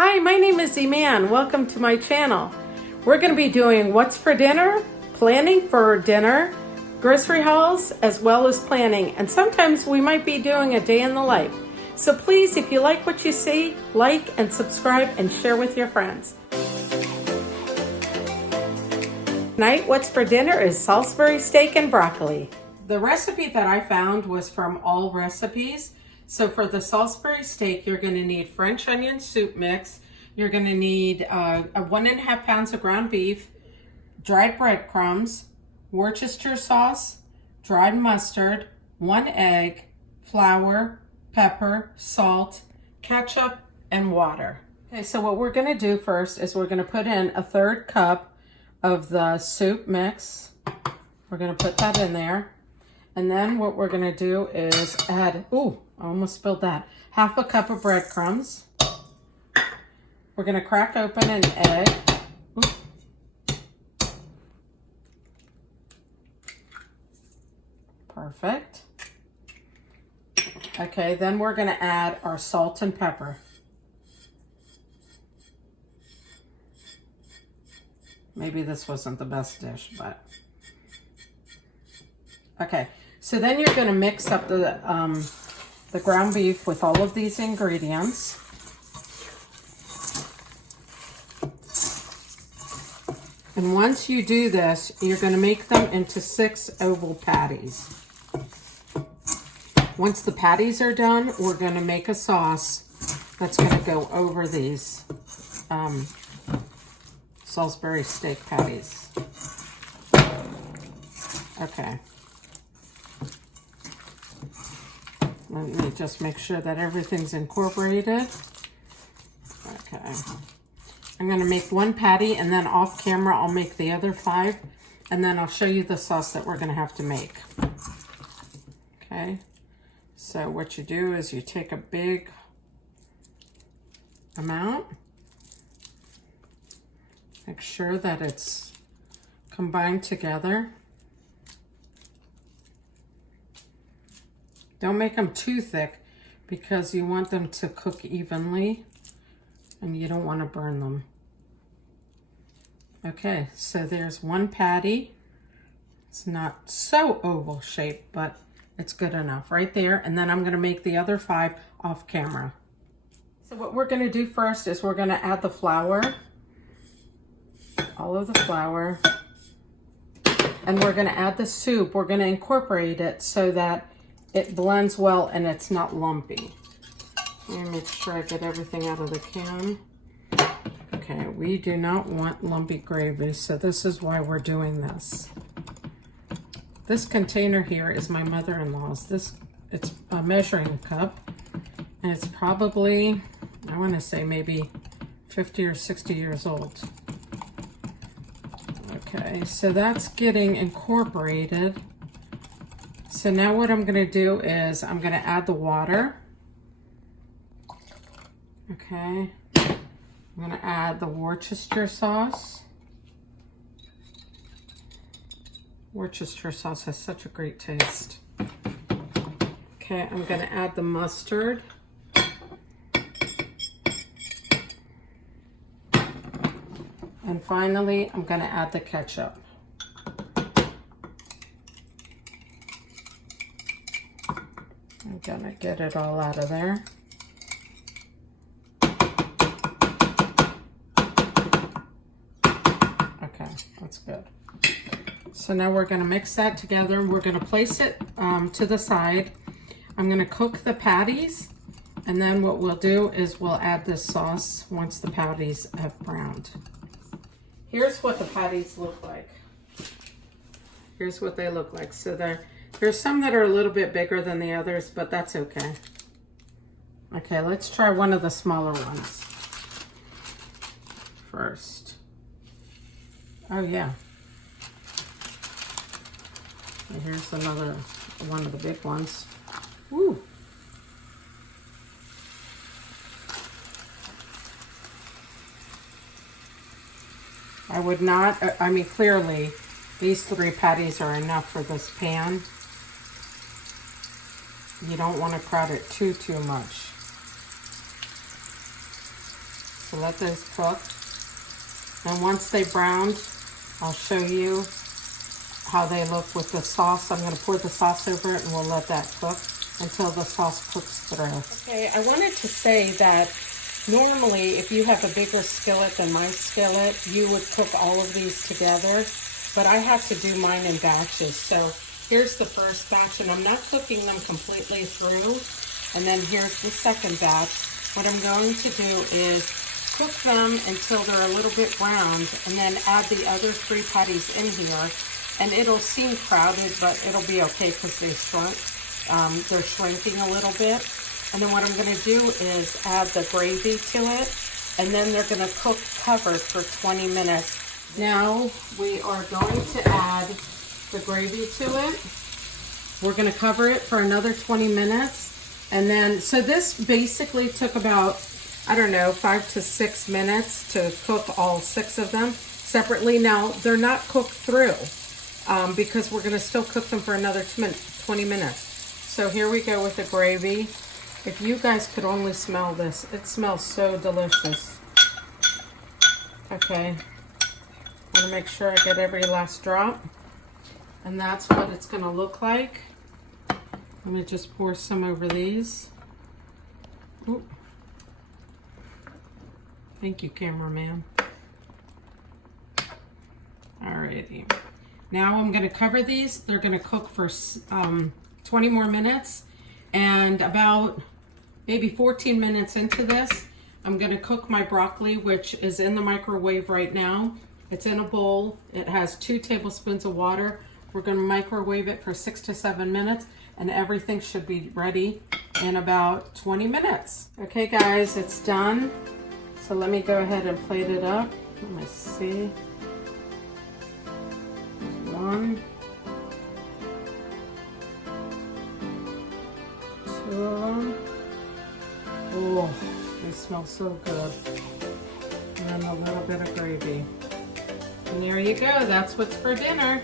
Hi, my name is Eman. Welcome to my channel. We're going to be doing what's for dinner, planning for dinner, grocery hauls, as well as planning. And sometimes we might be doing a day in the life. So please, if you like what you see, like and subscribe and share with your friends. Tonight, what's for dinner is Salisbury steak and broccoli. The recipe that I found was from All Recipes. So for the Salisbury steak, you're going to need French onion soup mix. You're going to need 1.5 pounds of ground beef, dried breadcrumbs, Worcester sauce, dried mustard, 1 egg, flour, pepper, salt, ketchup, and water. Okay, so what we're going to do first is we're going to put in 1/3 cup of the soup mix. We're going to put that in there. And then what we're going to do is add, ooh, I almost spilled that, 1/2 cup of breadcrumbs. We're going to crack open an egg. Ooh. Perfect. Okay, then we're going to add our salt and pepper. Maybe this wasn't the best dish, but... Okay, so then you're going to mix up the ground beef with all of these ingredients. And once you do this, you're going to make them into 6 oval patties. Once the patties are done, we're going to make a sauce that's going to go over these Salisbury steak patties. Okay. Let me just make sure that everything's incorporated. Okay. I'm going to make 1 patty, and then off camera I'll make the other 5, and then I'll show you the sauce that we're going to have to make. Okay. So what you do is you take a big amount. Make sure that it's combined together. Don't make them too thick because you want them to cook evenly and you don't want to burn them. Okay, so there's 1 patty. It's not so oval shaped, but it's good enough right there. And then I'm going to make the other 5 off camera. So what we're going to do first is we're going to add the flour, all of the flour, and we're going to add the soup. We're going to incorporate it so that it blends well and it's not lumpy. Let me make sure I get everything out of the can. Okay, we do not want lumpy gravy, so this is why we're doing this. This container here is my mother-in-law's. It's a measuring cup, and it's probably, I want to say maybe 50 or 60 years old. Okay, so that's getting incorporated. So now what I'm going to do is I'm going to add the water. Okay. I'm going to add the Worcester sauce. Worcester sauce has such a great taste. Okay, I'm going to add the mustard. And finally, I'm going to add the ketchup. I'm going to get it all out of there. Okay, that's good. So now we're going to mix that together. We're going to place it to the side. I'm going to cook the patties, and then what we'll do is we'll add this sauce once the patties have browned. Here's what the patties look like. Here's what they look like. So there's some that are a little bit bigger than the others, but that's okay. Okay, let's try one of the smaller ones first. Oh yeah. And here's another one of the big ones. Woo. I would not, I mean, clearly these 3 patties are enough for this pan. You don't want to crowd it too much. So let those cook. And once they browned, I'll show you how they look with the sauce. I'm going to pour the sauce over it and we'll let that cook until the sauce cooks through. Okay, I wanted to say that normally if you have a bigger skillet than my skillet, you would cook all of these together, but I have to do mine in batches. So here's the first batch, and I'm not cooking them completely through. And then here's the second batch. What I'm going to do is cook them until they're a little bit browned, and then add the other 3 patties in here. And it'll seem crowded, but it'll be okay because they shrunk. They're shrinking a little bit. And then what I'm going to do is add the gravy to it, and then they're going to cook covered for 20 minutes. Now we are going to add the gravy to it. We're going to cover it for another 20 minutes. And then, so this basically took about, I don't know, 5 to 6 minutes to cook all 6 of them separately. Now, they're not cooked through. Because we're going to still cook them for another 20 minutes. So here we go with the gravy. If you guys could only smell this, it smells so delicious. Okay, I want to make sure I get every last drop. And that's what it's going to look like. Let me just pour some over these. Ooh. Thank you, cameraman. Alrighty. Now I'm going to cover these. They're going to cook for 20 more minutes. And about maybe 14 minutes into this, I'm going to cook my broccoli, which is in the microwave right now. It's in a bowl. It has 2 tablespoons of water. We're going to microwave it for 6 to 7 minutes, and everything should be ready in about 20 minutes. Okay, guys, it's done. So let me go ahead and plate it up. Let me see. 1, 2 of them. Oh, they smell so good. And then a little bit of gravy. And there you go. That's what's for dinner.